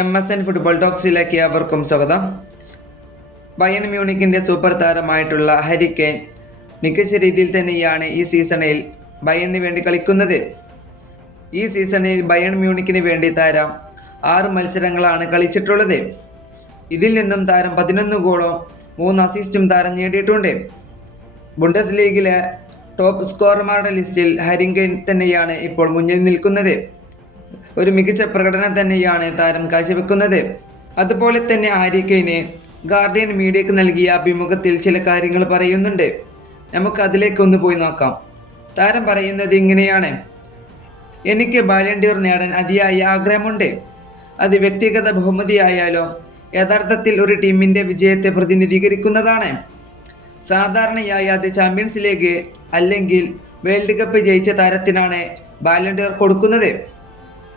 M S N football ടോക്സിലേക്ക് അവർക്കും സ്വാഗതം. ബയൺ മ്യൂണിക്കിന്റെ സൂപ്പർ താരമായിട്ടുള്ള ഹരി കെയ്ൻ മികച്ച രീതിയിൽ തന്നെയാണ് ഈ സീസണിൽ ബയണിന് വേണ്ടി കളിക്കുന്നത്. ഈ സീസണിൽ ബയൺ മ്യൂണിക്കിന് വേണ്ടി താരം ആറ് മത്സരങ്ങളാണ് കളിച്ചിട്ടുള്ളത്. ഇതിൽ നിന്നും താരം പതിനൊന്ന് ഗോളും മൂന്ന് അസിസ്റ്റും താരം നേടിയിട്ടുണ്ട്. ബുണ്ടസ് ലീഗിലെ ടോപ്പ് സ്കോറർമാരുടെ ലിസ്റ്റിൽ ഹരിങ്കൻ തന്നെയാണ് ഇപ്പോൾ മുന്നിൽ നിൽക്കുന്നത്. ഒരു മികച്ച പ്രകടനം തന്നെയാണ് താരം കാഴ്ചവെക്കുന്നത്. അതുപോലെ തന്നെ ആരിക്കേനെ ഗാർഡിയൻ മീഡിയക്ക് നൽകിയ അഭിമുഖത്തിൽ ചില കാര്യങ്ങൾ പറയുന്നുണ്ട്. നമുക്ക് അതിലേക്ക് ഒന്ന് പോയി നോക്കാം. താരം പറയുന്നത് ഇങ്ങനെയാണ്. എനിക്ക് ബാലൻഡിയർ നേടാൻ അതിയായ ആഗ്രഹമുണ്ട്. അത് വ്യക്തിഗത ബഹുമതിയായാലോ യഥാർത്ഥത്തിൽ ഒരു ടീമിന്റെ വിജയത്തെ പ്രതിനിധീകരിക്കുന്നതാണ്. സാധാരണയായി അത് ചാമ്പ്യൻസ് ലീഗ് അല്ലെങ്കിൽ വേൾഡ് കപ്പ് ജയിച്ച താരത്തിനാണ് ബാലൻഡിയർ കൊടുക്കുന്നത്.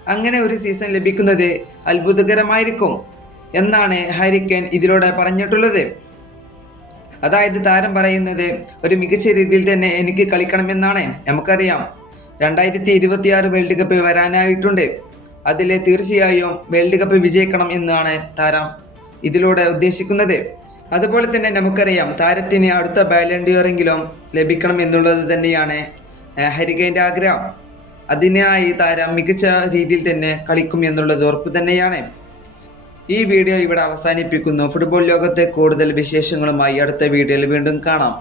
അങ്ങനെ ഒരു സീസൺ ലഭിക്കുന്നത് അത്ഭുതകരമായിരിക്കും എന്നാണ് ഹാരിക്കൻ ഇതിലൂടെ പറഞ്ഞിട്ടുള്ളത്. അതായത് താരം പറയുന്നത് ഒരു മികച്ച രീതിയിൽ തന്നെ എനിക്ക് കളിക്കണമെന്നാണ്. നമുക്കറിയാം രണ്ടായിരത്തി ഇരുപത്തിയാറ് വേൾഡ് കപ്പ് വരാനായിട്ടുണ്ട്. അതിൽ തീർച്ചയായും വേൾഡ് കപ്പ് വിജയിക്കണം എന്നാണ് താരം ഇതിലൂടെ ഉദ്ദേശിക്കുന്നത്. അതുപോലെ തന്നെ നമുക്കറിയാം താരത്തിന് അടുത്ത ബാലൻഡിയറെങ്കിലും ലഭിക്കണം എന്നുള്ളത് തന്നെയാണ് ഹരികേന്റെ ആഗ്രഹം. അതിനായി താരം മികച്ച രീതിയിൽ തന്നെ കളിക്കും എന്നുള്ളത് ഉറപ്പ് തന്നെയാണ്. ഈ വീഡിയോ ഇവിടെ അവസാനിപ്പിക്കുന്നു. ഫുട്ബോൾ ലോകത്തെ കൂടുതൽ വിശേഷങ്ങളുമായി അടുത്ത വീഡിയോയിൽ വീണ്ടും കാണാം.